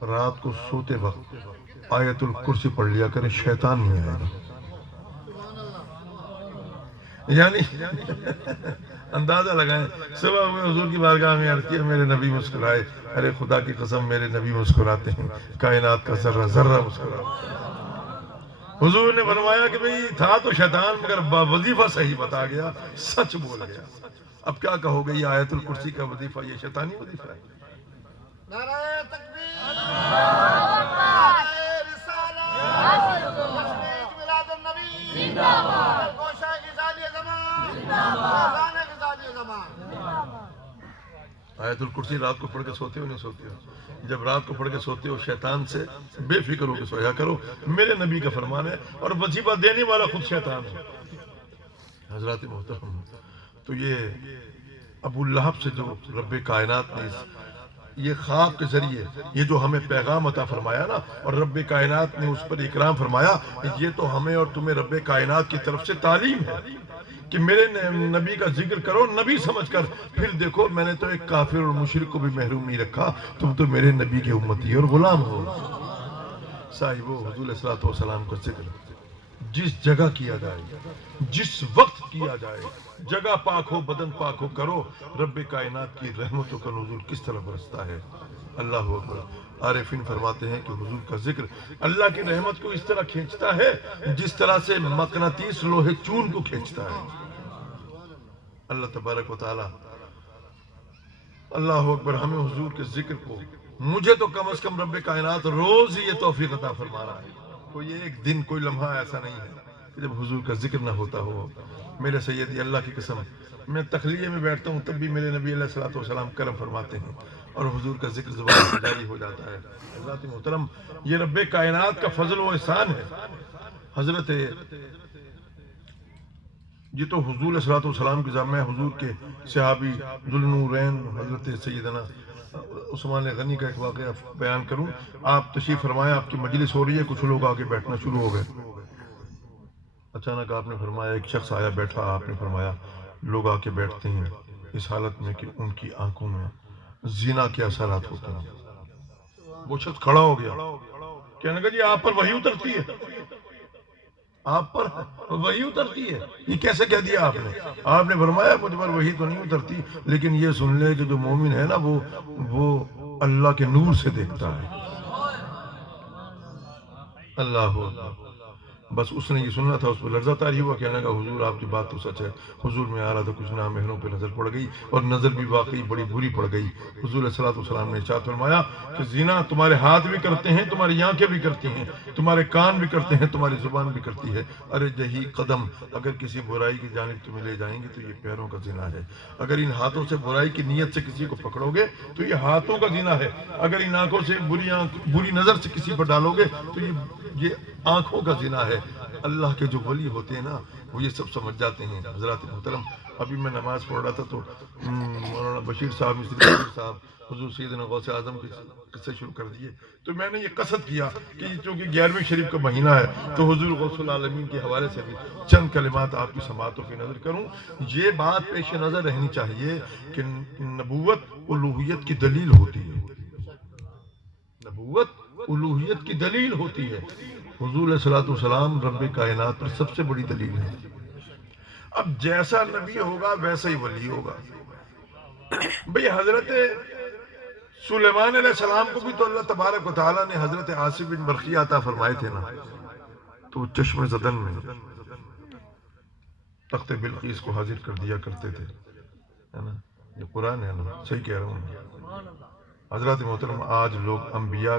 رات کو سوتے وقت آیت الکرسی پڑھ لیا کریں، شیطان نہیں آئے گا۔ یعنی اندازہ لگائیں، صبح ہوئے حضور کی بارگاہ میں عرض کیا، میرے نبی مسکرائے، ارے خدا کی قسم میرے نبی مسکراتے ہیں، کائنات کا ذرہ ذرہ مسکراتا ہے۔ حضور نے فرمایا کہ بھئی تھا تو شیطان مگر وظیفہ صحیح بتا گیا، سچ بول گیا۔ اب کیا کہو گے، یہ آیت الکرسی کا وظیفہ یہ شیطانی وظیفہ ہے؟ نعرہ تکبیر، نعرہ رسالت، تشریق میلاد النبی، گوشہ غزالی زمان، فیضان غزالی زمان۔ آیت الکرسی رات کو پڑھ کے سوتے ہو نہیں سوتے ہو؟ جب رات کو پڑھ کے سوتے ہو شیطان سے بے فکر ہو کے سویا کرو، میرے نبی کا فرمان ہے، اور وظیفہ دینے والا خود شیطان ہے۔ حضرات محترم، تو یہ ابو لہب سے جو رب کائنات نے یہ خواب کے ذریعے یہ جو ہمیں پیغام عطا فرمایا نا، اور رب کائنات نے اس پر اکرام فرمایا، یہ تو ہمیں اور تمہیں رب کائنات کی طرف سے تعلیم ہے کہ میرے نبی کا ذکر کرو نبی سمجھ کر۔ پھر دیکھو میں نے تو ایک کافر اور مشرک کو بھی محروم نہیں رکھا، تم تو میرے نبی کے امتی اور غلام ہو۔ صاحبو، حضور علیہ الصلوۃ والسلام کا ذکر جس جگہ کیا جائے، جس وقت کیا جائے، جگہ پاک ہو بدن پاک ہو، کرو، رب کائنات کی رحمتوں کا نزول کس طرح برستا ہے۔ اللہ اکبر۔ عارفین فرماتے ہیں کہ حضور کا ذکر اللہ کی رحمت کو اس طرح کھینچتا ہے جس طرح سے مقناطیس لوہے چون کو کھینچتا ہے۔ اللہ تبارک و تعالی، اللہ اکبر، ہمیں حضور کے ذکر کو، مجھے تو کم از کم رب کائنات روز ہی یہ توفیق عطا فرما رہا ہے۔ کوئی ایک دن، کوئی لمحہ ایسا نہیں ہے کہ جب حضور کا ذکر نہ ہوتا ہو۔ میرے سیدی، اللہ کی قسم، میں تخلیے میں بیٹھتا ہوں تب بھی میرے نبی علیہ الصلوۃ والسلام کرم فرماتے ہیں اور حضور کا ذکر زبان پر جاری ہو جاتا ہے۔ حضرات محترم، یہ رب کائنات کا فضل و احسان ہے۔ حضرت یہ تو حضور علیہ الصلوۃ والسلام کے میں حضور کے صحابی ذوالنورین حضرت سیدنا عثمان غنی کا ایک واقعہ بیان کروں۔ آپ تشریف فرمایا، آپ کی مجلس ہو رہی ہے، کچھ لوگ آگے بیٹھنا شروع ہو گئے۔ اچانک آپ نے فرمایا، ایک شخص آیا بیٹھا، آپ نے فرمایا لوگ آ کے بیٹھتے ہیں اس حالت میں کہ ان کی آنکھوں میں زنا کے اثرات ہوتے ہیں۔ وہ شخص کھڑا ہو گیا، کہنے لگا جی آپ پر وحی اترتی ہے، آپ پر وحی اترتی ہے، یہ کیسے کہہ دیا آپ نے؟ آپ نے فرمایا مجھ پر وحی تو نہیں اترتی، لیکن یہ سن لے کہ جو مومن ہے نا وہ اللہ کے نور سے دیکھتا ہے۔ اللہ اکبر۔ بس اس نے یہ سننا تھا، اس پہ لرزہ طاری ہوا، کہنے لگا حضور آپ کی بات تو سچ ہے۔ حضور میں آ رہا تھا، کچھ نامحرموں پہ نظر پڑ گئی، اور نظر بھی واقعی بڑی بری پڑ گئی۔ حضور علیہ الصلوۃ والسلام نے ارشاد فرمایا کہ زنا تمہارے ہاتھ بھی کرتے ہیں، تمہاری آنکھیں بھی کرتی ہیں، تمہارے کان بھی کرتے ہیں، تمہاری زبان بھی کرتی ہے۔ ارے جہی قدم، اگر کسی برائی کی جانب تمہیں لے جائیں گے تو یہ پیروں کا زنا ہے۔ اگر ان ہاتھوں سے برائی کی نیت سے کسی کو پکڑو گے تو یہ ہاتھوں کا زنا ہے۔ اگر ان آنکھوں سے بری نظر سے کسی پر ڈالو گے تو یہ آنکھوں کا زنا ہے۔ اللہ کے جو ولی ہوتے ہیں نا وہ یہ سب سمجھ جاتے ہیں۔ حضرات محترم، ابھی میں نماز پڑھ رہا تھا تو مولانا بشیر صاحب، مصری بشیر صاحب حضور سیدنا غوث اعظم کے قصے شروع کر دیے، تو میں نے یہ قصد کیا کہ چونکہ 11ویں شریف کا مہینہ ہے تو حضور غوث العالمین کے حوالے سے بھی چند کلمات آپ کی سماعتوں کی نظر کروں۔ یہ بات پیش نظر رہنی چاہیے کہ نبوت الوہیت کی دلیل ہوتی ہے، نبوت الوہیت کی دلیل ہوتی ہے۔ حضور علیہ الصلوۃ والسلام رب کائنات پر سب سے بڑی دلیل ہے۔ اب جیسا نبی ہوگا ویسا ہی ولی ہوگا۔ بھئی حضرت سلیمان علیہ السلام کو بھی تو اللہ تبارک و تعالیٰ نے حضرت آصف بن برقیہ عطا فرمائے تھے نا، تو چشم زدن میں تخت بلقیس کو حاضر کر دیا کرتے تھے، ہے نا؟ یہ قرآن ہے نا، صحیح کہہ رہا ہوں۔ حضرات محترم، آج لوگ انبیاء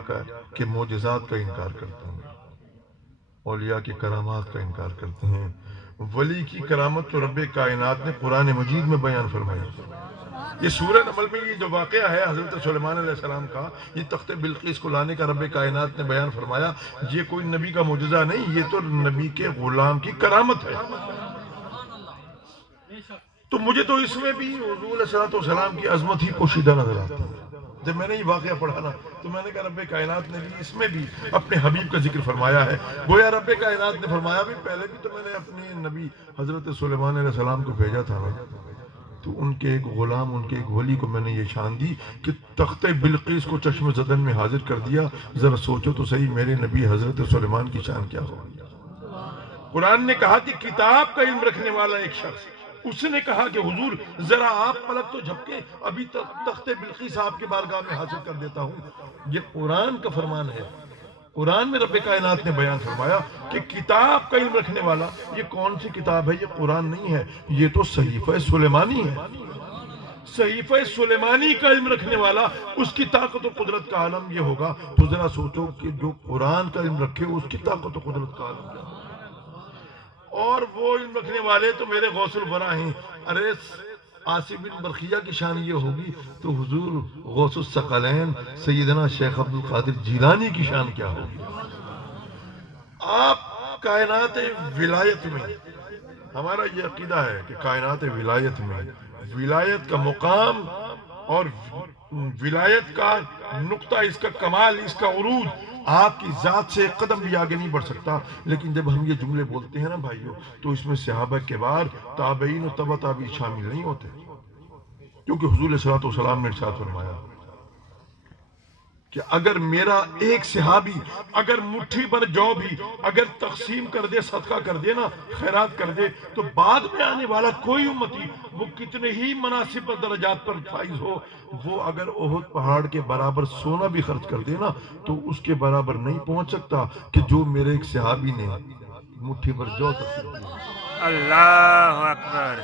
کے معجزات کا انکار کرتے ہیں، اولیاء کی کرامات کا انکار کرتے ہیں۔ ولی کی کرامت تو رب کائنات نے قرآن مجید میں بیان فرمائی۔ یہ سورہ نمل میں یہ جو واقعہ ہے حضرت سلیمان علیہ السلام کا، یہ تخت بلقیس کو لانے کا رب کائنات نے بیان فرمایا، یہ کوئی نبی کا معجزہ نہیں، یہ تو نبی کے غلام کی کرامت ہے۔ تو مجھے تو اس میں بھی حضور علیہ الصلوۃ والسلام کی عظمت ہی پوشیدہ نظر آتی ہے۔ جب میں نے یہ واقعہ پڑھا نا تو میں نے کہا رب کائنات نے بھی اس میں بھی اپنے حبیب کا ذکر فرمایا ہے۔ گویا رب کائنات نے فرمایا بھی پہلے بھی تو میں نے اپنے نبی حضرت سلیمان علیہ السلام کو بھیجا تھا نا، تو ان کے ایک غلام، ان کے ایک ولی کو میں نے یہ شان دی کہ تخت بلقیس کو چشم زدن میں حاضر کر دیا. ذرا سوچو تو صحیح میرے نبی حضرت سلیمان کی شان کیا ہوگی. قرآن نے کہا کہ کتاب کا علم رکھنے والا ایک شخص، اس نے کہا کہ حضور ذرا آپ پلک تو جھپکے، ابھی تخت بلقیس آپ کے بارگاہ میں حاضر کر دیتا ہوں. یہ قرآن کا فرمان ہے. قرآن میں رب کائنات نے بیان فرمایا کہ کتاب کا علم رکھنے والا، یہ کون سی کتاب ہے؟ یہ قرآن نہیں ہے، یہ تو صحیفہ سلیمانی ہے. صحیفہ سلیمانی کا علم رکھنے والا، اس کی طاقت و قدرت کا عالم یہ ہوگا. تو ذرا سوچو کہ جو قرآن کا علم رکھے اس کی طاقت و قدرت کا عالم کیا ہوگا. اور وہ علم رکھنے والے تو میرے غوث الورا ہیں. ارے عاصم بن برقیہ کی شان یہ ہوگی تو حضور غوث الثقلین سیدنا شیخ عبد القادر جیلانی کی شان کیا ہوگی. آپ کائنات ولایت میں، ہمارا یہ عقیدہ ہے کہ کائنات ولایت میں ولایت کا مقام اور ولایت کا نقطہ، اس کا کمال، اس کا عروج آپ کی ذات سے ایک قدم بھی آگے نہیں بڑھ سکتا. لیکن جب ہم یہ جملے بولتے ہیں نا بھائیو، تو اس میں صحابہ کبار، تابعین و تبع تابعین شامل نہیں ہوتے. کیونکہ حضور علیہ الصلوۃ والسلام نے ارشاد فرمایا کہ اگر میرا ایک صحابی اگر مٹھی پر جو بھی اگر تقسیم کر دے، صدقہ کر دے نا، خیرات کر دے، تو بعد میں آنے والا کوئی امتی، وہ کتنے ہی مناسب درجات پر فائز ہو، وہ اگر احد پہاڑ کے برابر سونا بھی خرچ کر دے نا، تو اس کے برابر نہیں پہنچ سکتا کہ جو میرے ایک صحابی نے مٹھی پر جو تقسیم کیا. اللہ اکبر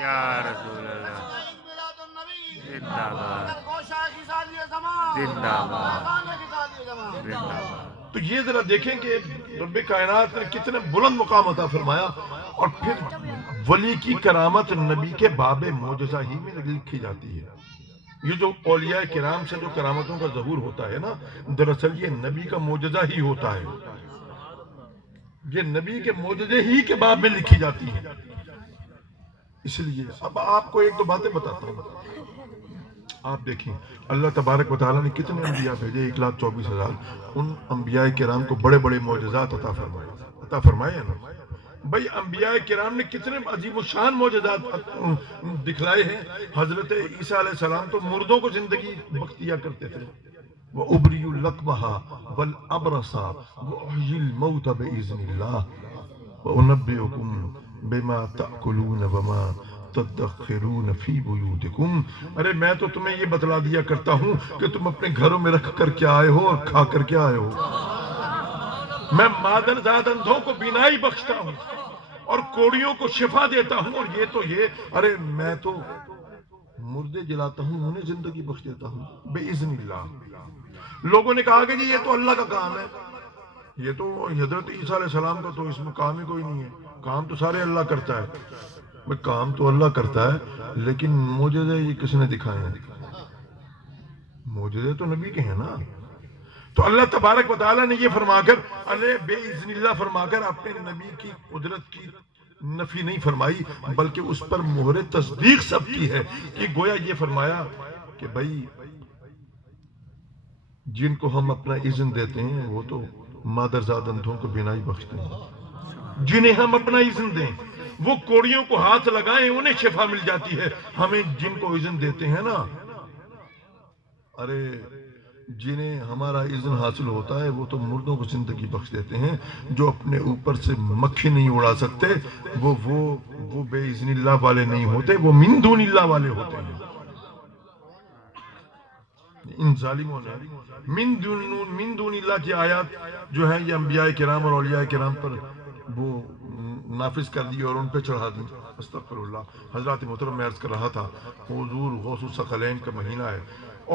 یا رسول اللہ. زندہ باد زندہ باد. تو یہ ذرا دیکھیں کہ رب کائنات نے کتنے بلند مقام عطا فرمایا. اور پھر ولی کی کرامت نبی کے باب معجزہ ہی میں لکھی جاتی ہے. یہ جو اولیاء کرام سے جو کرامتوں کا ظہور ہوتا ہے نا، دراصل یہ نبی کا معجزہ ہی ہوتا ہے. یہ نبی کے معجزے ہی کے باب میں لکھی جاتی ہے. اس لیے اب آپ کو ایک دو باتیں بتاتا ہوں. آپ دیکھیں اللہ تبارک و تعالیٰ نے کتنے انبیاء بھیجے، 1,24,000. ان انبیاء کرام کو بڑے بڑے معجزات عطا فرمائے نا. بھائی انبیاء کرام نے کتنے عظیم الشان معجزات دکھلائے ہیں. حضرت عیسیٰ علیہ السلام تو مردوں کو زندگی بخش دیا کرتے تھے. وَأُبْرِئُ الْأَكْمَحَ وَالْأَبْرَصَ وَأُحْيِي الْمَوْتَ بِإِذْنِ اللَّهِ وَأُنَبِّئُكُم بِمَا تَأْكُلُونَ وَمَا تدخرون فی بیوتکم. ارے میں تو تمہیں یہ بتلا دیا کرتا ہوں کہ تم اپنے گھروں میں رکھ کر کیا آئے ہو اور کھا کر کیا آئے ہو. میں مادر زاد اندھوں کو بینائی بخشتا ہوں اور کوڑیوں کو شفا دیتا ہوں. اور یہ تو ارے میں تو مردے جلاتا ہوں، انہیں زندگی بخش دیتا ہوں باذن اللہ. لوگوں نے کہا کہ جی یہ تو اللہ کا کام ہے. یہ تو حضرت عیسیٰ علیہ السلام کا تو اس میں کام ہی کوئی نہیں ہے. کام تو سارے اللہ کرتا ہے. کام تو اللہ کرتا ہے، لیکن معجزے یہ کس نے دکھائے ہیں؟ معجزے تو نبی کے ہیں نا. تو اللہ تبارک و تعالیٰ نے یہ فرما کر بے اذن اللہ فرما کر اپنے نبی کی قدرت کی نفی نہیں فرمائی، بلکہ اس پر مہر تصدیق سب کی ہے. کہ گویا یہ فرمایا کہ بھائی جن کو ہم اپنا اذن دیتے ہیں وہ تو مادرزاد اندھوں کو بینائی بخشتے ہیں. جنہیں ہم اپنا اذن دیں وہ کوڑیوں کو ہاتھ لگائیں انہیں شفا مل جاتی ہے. ہمیں جن کو اذن دیتے ہیں نا، ارے جنہیں ہمارا اذن حاصل ہوتا ہے وہ تو مردوں کو زندگی بخش دیتے ہیں. جو اپنے اوپر سے مکھی نہیں اڑا سکتے وہ بے اذن اللہ والے نہیں ہوتے، وہ من دون اللہ والے ہوتے ہیں. ان ظالموں نے من دون اللہ کی آیات جو ہیں یہ انبیاء کرام اور اولیاء کرام پر وہ نافذ کر دی اور ان پہ چڑھا دی. استغفر اللہ. حضرات محترم میں عرض کر رہا تھا حضور غوث الثقلین کا مہینہ ہے،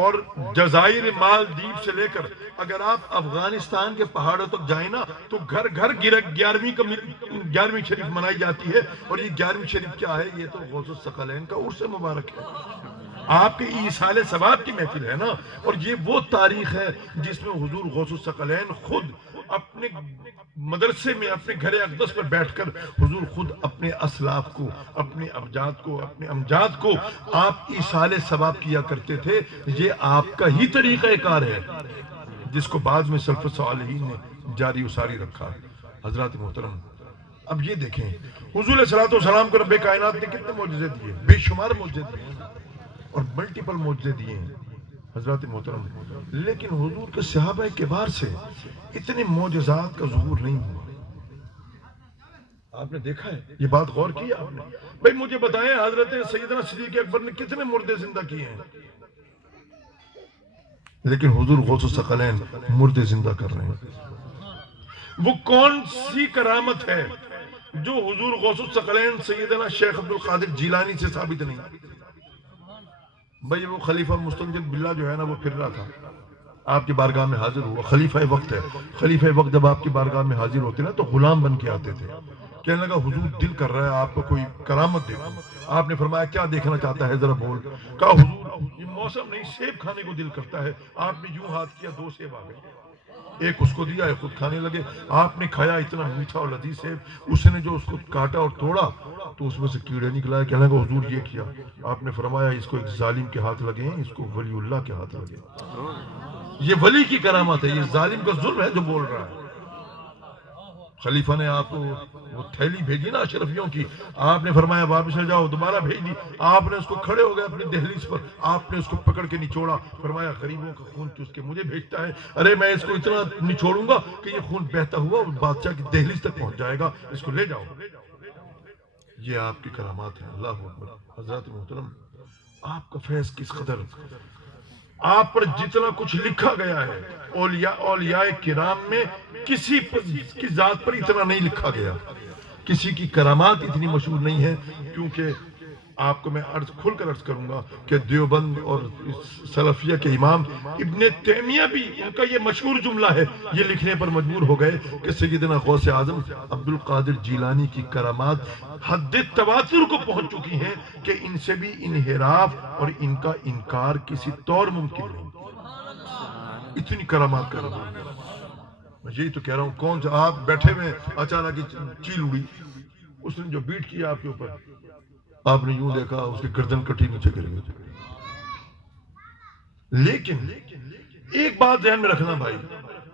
اور جزائر مالدیپ سے لے کر اگر آپ افغانستان کے پہاڑوں تک جائیں نا تو گھر گھر 11ویں شریف منائی جاتی ہے. اور یہ 11ویں شریف کیا ہے؟ یہ تو غوث الثقلین کا عرس مبارک ہے. آپ کے ایصال ثواب کی محفل ہے نا. اور یہ وہ تاریخ ہے جس میں حضور غوث الثقلین خود اپنے مدرسے میں اپنے گھر اقدس پر بیٹھ کر حضور خود اپنے اسلاف کو، اپنے ابجاد کو، اپنے امجاد کو آپ ایصال ثواب کیا کرتے تھے. یہ آپ کا ہی طریقہ کار ہے جس کو بعد میں سلف صالحین نے جاری و ساری رکھا. حضرات محترم اب یہ دیکھیں حضور علیہ السلام کو رب کائنات نے کتنے معجزے دیے، بے شمار معجزے دیے اور ملٹیپل معجزے دیے ہیں حضرات محترم، لیکن حضور کے صحابہ کبار سے اتنے معجزات کا ظہور نہیں ہوا۔ آپ نے دیکھا ہے یہ بات غور کی آپ نے؟ بھئی مجھے بتائیں حضرت سیدنا صدیق اکبر نے کتنے مردے زندہ کیے ہیں، لیکن حضور غوث الثقلین مردے زندہ کر رہے ہیں۔ وہ کون سی کرامت ہے جو حضور غوث الثقلین سیدنا شیخ عبد القادر جیلانی سے ثابت نہیں؟ بھئی وہ خلیفہ مستنجد باللہ جو ہے نا وہ پھر رہا تھا، آپ کی بارگاہ میں حاضر ہوا، خلیفہ وقت ہے، خلیفہ وقت جب آپ کی بارگاہ میں حاضر ہوتے نا تو غلام بن کے آتے تھے، کہنے لگا حضور دل کر رہا ہے آپ کو کوئی کرامت دیکھو۔ آپ نے فرمایا کیا دیکھنا چاہتا ہے ذرا بول؟ کہا حضور یہ موسم نہیں، سیب کھانے کو دل کرتا ہے۔ آپ نے یوں ہاتھ کیا، 2 سیب آ گئے، ایک اس کو دیا، ایک خود کھانے لگے۔ آپ نے کھایا، اتنا میٹھا اور لذیذ سیب، اس نے جو اس کو کاٹا اور توڑا تو اس میں سے کیڑے نکلائے، کہنے لگا حضور یہ کیا؟ آپ نے فرمایا اس کو ایک ظالم کے ہاتھ لگے ہیں، اس کو ولی اللہ کے ہاتھ لگے۔ یہ ولی کی کرامت ہے، یہ ظالم کا ظلم ہے جو بول رہا ہے۔ خلیفہ نے آپ کو وہ تھیلی بھیجی نا اشرفیوں کی، آپ نے فرمایا واپس لے جاؤ، دوبارہ بھیج دی۔ آپ نے اس کو کھڑے ہو گئے اپنی دہلیز پر، آپ نے اس کو پکڑ کے نچوڑا، فرمایا غریبوں کا خون چوس کے مجھے بھیجتا ہے؟ ارے میں اس کو اتنا نچوڑوں گا کہ یہ خون بہتا ہوا اور بادشاہ کی دہلیز تک پہنچ جائے گا، اس کو لے جاؤ۔ یہ آپ کی کرامات ہیں، اللہ اکبر۔ حضرات محترم، آپ کا فیض کس قدر، آپ پر جتنا کچھ لکھا گیا ہے اولیاء کرام میں کسی کی ذات پر اتنا نہیں لکھا گیا، کسی کی کرامات اتنی مشہور نہیں ہے، کیونکہ آپ کو میں کھل کر عرض کروں گا کہ دیوبند اور سلفیہ کے امام ابن تیمیہ بھی ان کا یہ مشہور جملہ ہے، یہ لکھنے پر مجبور ہو گئے کہ سیدنا غوث اعظم عبد القادر جیلانی کی کرامات حد تواتر کو پہنچ چکی ہیں کہ ان سے بھی انحراف اور ان کا انکار کسی طور ممکن نہیں، اتنی کرامات کر رہا ہوں۔ میں یہی تو کہہ رہا ہوں، کون سا آپ بیٹھے میں اچانک چیل اڑی، اس نے جو بیٹ کیا آپ کے اوپر، آپ نے یوں دیکھا اس کی گردن کٹی نیچے گر گئی۔ لیکن ایک بات ذہن میں رکھنا بھائی،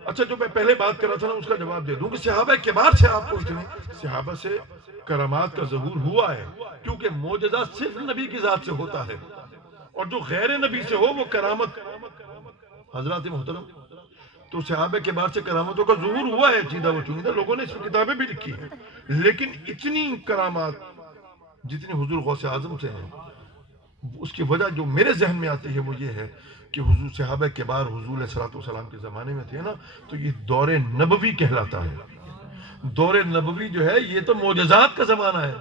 اچھا جو میں پہلے بات کر رہا تھا نا اس کا جواب دے دوں کہ صحابہ کبار سے آپ کو اتنے صحابہ سے کرامات کا ظہور ہوا ہے، کیونکہ معجزات صرف نبی کی ذات سے ہوتا ہے، اور جو غیر نبی سے ہو وہ کرامت۔ حضرات محترم، تو صحابہ کے بعد سے کرامتوں کا ظہور ہوا ہے، چیدہ و چنیدہ لوگوں نے اس میں کتابیں بھی لکھی ہیں، لیکن اتنی کرامات جتنی حضور غوث اعظم سے ہیں، اس کی وجہ جو میرے ذہن میں آتی ہے وہ یہ ہے کہ حضور صحابہ کے بعد حضور علیہ الصلوۃ والسلام کے زمانے میں تھے نا، تو یہ دور نبوی کہلاتا ہے۔ دور نبوی جو ہے یہ تو معجزات کا زمانہ ہے،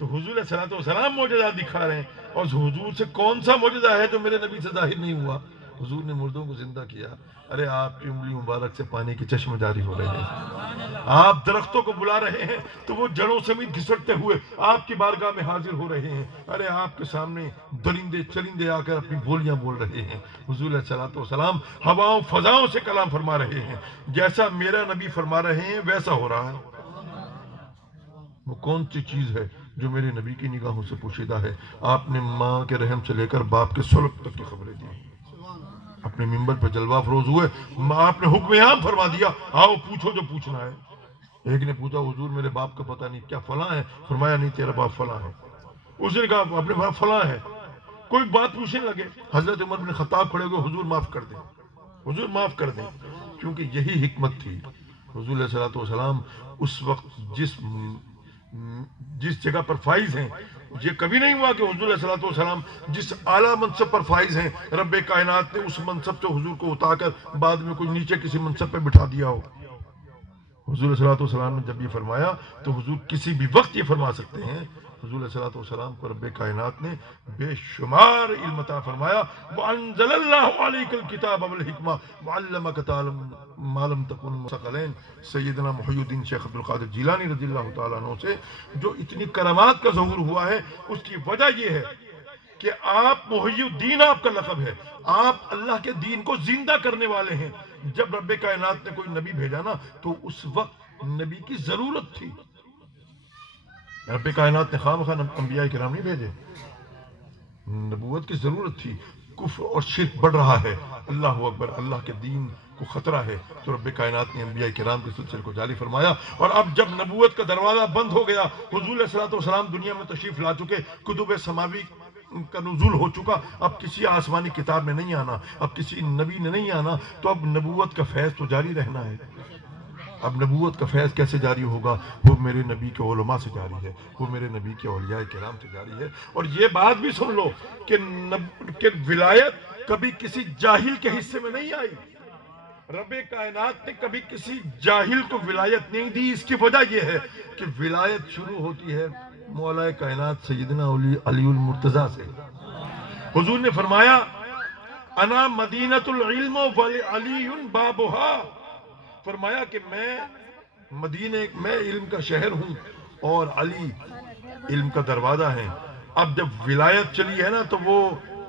تو حضور علیہ الصلوۃ والسلام معجزات دکھا رہے ہیں، اور حضور سے کون سا معجزہ ہے جو میرے نبی سے ظاہر نہیں ہوا؟ حضور نے مردوں کو زندہ کیا، ارے آپ کی انگلی مبارک سے پانی کے چشمے جاری ہو رہے ہیں، آپ درختوں کو بلا رہے ہیں تو وہ جڑوں سمیت گھسٹتے ہوئے آپ کی بارگاہ میں حاضر ہو رہے ہیں، ارے آپ کے سامنے درندے چرندے آ کر اپنی بولیاں بول رہے ہیں، حضور علیہ الصلوۃ والسلام ہواؤں فضاؤں سے کلام فرما رہے ہیں، جیسا میرا نبی فرما رہے ہیں ویسا ہو رہا ہے۔ وہ کون سی چیز ہے جو میرے نبی کی نگاہوں سے پوشیدہ ہے؟ آپ نے ماں کے رحم سے لے کر باپ کے سلب تک کی خبریں دی، اپنے ممبر پہ جلوہ افروز ہوئے، آپ نے حکم عام فرما دیا، آؤ پوچھو جو پوچھنا ہے۔ ایک نے پوچھا حضور میرے باپ کا پتہ نہیں، کیا فلاں ہے؟ فرمایا نہیں تیرا باپ فلاں ہے۔ اس نے کہا اپنے باپ فلاں ہے، کوئی بات پوچھنے لگے، حضرت عمر بن خطاب کھڑے ہوئے، حضور معاف کر دیں، حضور معاف کر دیں، کیونکہ یہی حکمت تھی۔ حضور علیہ الصلوۃ والسلام اس وقت جس جگہ پر فائز ہیں، یہ کبھی نہیں ہوا کہ حضور علیہ الصلوۃ والسلام جس اعلیٰ منصب پر فائز ہیں، رب کائنات نے اس منصب سے حضور کو اٹھا کر بعد میں کوئی نیچے کسی منصب پہ بٹھا دیا ہو۔ حضور علیہ الصلوۃ والسلام نے جب یہ فرمایا تو حضور کسی بھی وقت یہ فرما سکتے ہیں۔ حضور علیہ الصلوۃ والسلام کو رب کائنات نے بے شمار علم عطا فرمایا، وَأَنزَلَ اللَّهُ عَلَيْكَ الْكِتَابَ وَالْحِكْمَةَ وَعَلَّمَكَ مَا لَمْ تَكُن مُّثَقَلَيْن۔ سیدنا محی الدین شیخ عبد القادر جیلانی رضی اللہ تعالیٰ عنہ سے جو اتنی کرامات کا ظہور ہوا ہے، اس کی وجہ یہ ہے کہ آپ محی الدین آپ کا لقب ہے، آپ اللہ کے دین کو زندہ کرنے والے ہیں۔ جب رب کائنات نے کوئی نبی بھیجا نا تو اس وقت نبی کی ضرورت تھی، رب کائنات نے خواہ مخواہ انبیاء کرام نہیں بھیجے، نبوت کی ضرورت تھی۔ کفر اور شرک بڑھ رہا ہے، اللہ اکبر، اللہ کے دین کو خطرہ ہے، تو رب کائنات نے انبیاء کرام کے سلسلے کو جاری فرمایا۔ اور اب جب نبوت کا دروازہ بند ہو گیا، حضور علیہ الصلوۃ والسلام دنیا میں تشریف لا چکے، کتب سماوی کا نزول ہو چکا، اب کسی آسمانی کتاب میں نہیں آنا، اب کسی نبی نے نہیں آنا، تو اب نبوت کا فیض تو جاری رہنا ہے۔ اب نبوت کا فیض کیسے جاری ہوگا؟ وہ میرے نبی کے علماء سے جاری ہے، وہ میرے نبی کے اولیاء کرام سے جاری ہے۔ اور یہ بات بھی سن لو کہ ولایت کبھی کسی جاہل کے حصے میں نہیں آئی۔ رب کائنات نے کبھی کسی جاہل کو ولایت نہیں دی۔ اس کی وجہ یہ ہے کہ ولایت شروع ہوتی ہے مولا کائنات سیدنا علی المرتضیٰ سے۔ حضور نے فرمایا انا مدینۃ العلم وعلی بابھا، فرمایا کہ میں علم کا شہر ہوں اور علی علم کا دروازہ ہے۔ اب جب ولایت چلی ہے نا تو وہ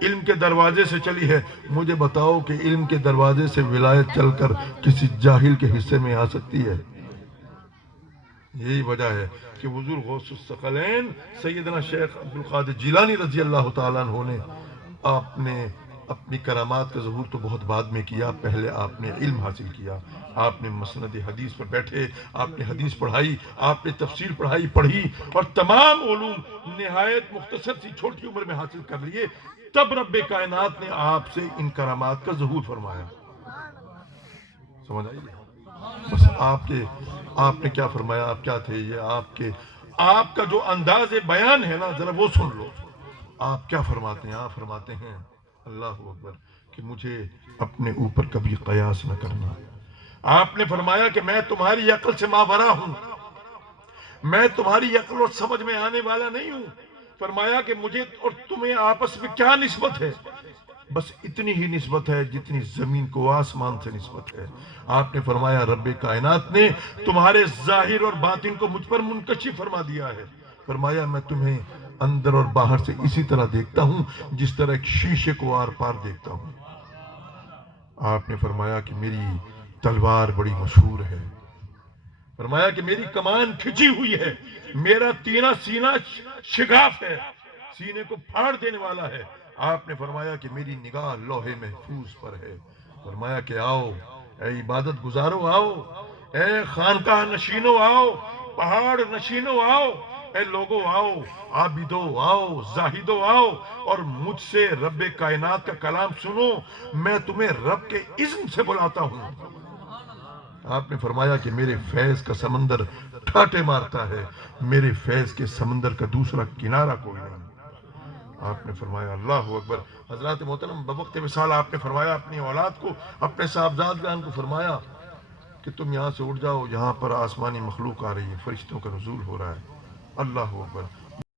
علم کے دروازے سے چلی ہے۔ مجھے بتاؤ کہ علم کے دروازے سے ولایت چل کر کسی جاہل کے حصے میں آ سکتی ہے؟ یہی وجہ ہے کہ حضور غوث الثقلین سیدنا شیخ عبد القادر جیلانی رضی اللہ تعالیٰ عنہ نے آپ نے اپنی کرامات کا ظہور تو بہت بعد میں کیا، پہلے آپ نے علم حاصل کیا، آپ نے مسند حدیث پر بیٹھے، آپ نے حدیث پڑھائی، آپ نے تفسیر پڑھی اور تمام علوم نہایت مختصر سی چھوٹی عمر میں حاصل کر لیے۔ تب رب کائنات نے آپ سے ان کرامات کا ظہور فرمایا۔ سمجھ آئی؟ بس آپ نے کیا فرمایا، آپ کیا تھے، یہ آپ کا جو انداز بیان ہے نا، ذرا وہ سن لو۔ آپ کیا فرماتے ہیں؟ آپ فرماتے ہیں اللہ اکبر کہ مجھے اپنے اوپر کبھی قیاس نہ کرنا۔ آپ نے فرمایا کہ میں تمہاری عقل سے ماورا ہوں، میں تمہاری عقل اور سمجھ میں آنے والا نہیں ہوں۔ فرمایا کہ مجھے اور تمہیں آپس میں کیا نسبت ہے؟ بس اتنی ہی نسبت ہے جتنی زمین کو آسمان سے نسبت ہے۔ آپ نے فرمایا رب کائنات نے تمہارے ظاہر اور باطن کو مجھ پر منکشف فرما دیا ہے۔ فرمایا میں تمہیں اندر اور باہر سے اسی طرح دیکھتا ہوں جس طرح ایک شیشے کو آر پار دیکھتا ہوں۔ آپ نے فرمایا کہ میری تلوار بڑی مشہور ہے، فرمایا کہ میری کمان کھچی ہوئی ہے، میرا تینہ سینہ شگاف ہے، سینے کو پھاڑ دینے والا ہے۔ آپ نے فرمایا کہ میری نگاہ لوح محفوظ پر ہے۔ فرمایا کہ آؤ اے عبادت گزارو، آؤ اے خانقاہ نشینو، آؤ پہاڑ نشینو، آؤ اے لوگو، آؤ عابدو، آؤ زاہدو، آؤ اور مجھ سے رب کائنات کا کلام سنو، میں تمہیں رب کے اذن سے بلاتا ہوں۔ آپ نے فرمایا کہ میرے فیض کا سمندر ٹھاٹے مارتا ہے، میرے فیض کے سمندر کا دوسرا کنارہ کوئی نہیں۔ آپ نے فرمایا اللہ اکبر۔ حضرات محترم، بوقت وصال آپ نے فرمایا اپنی اولاد کو، اپنے صاحبزادگان کو فرمایا کہ تم یہاں سے اٹھ جاؤ، یہاں پر آسمانی مخلوق آ رہی ہے، فرشتوں کا نزول ہو رہا ہے۔ اللہ اکبر۔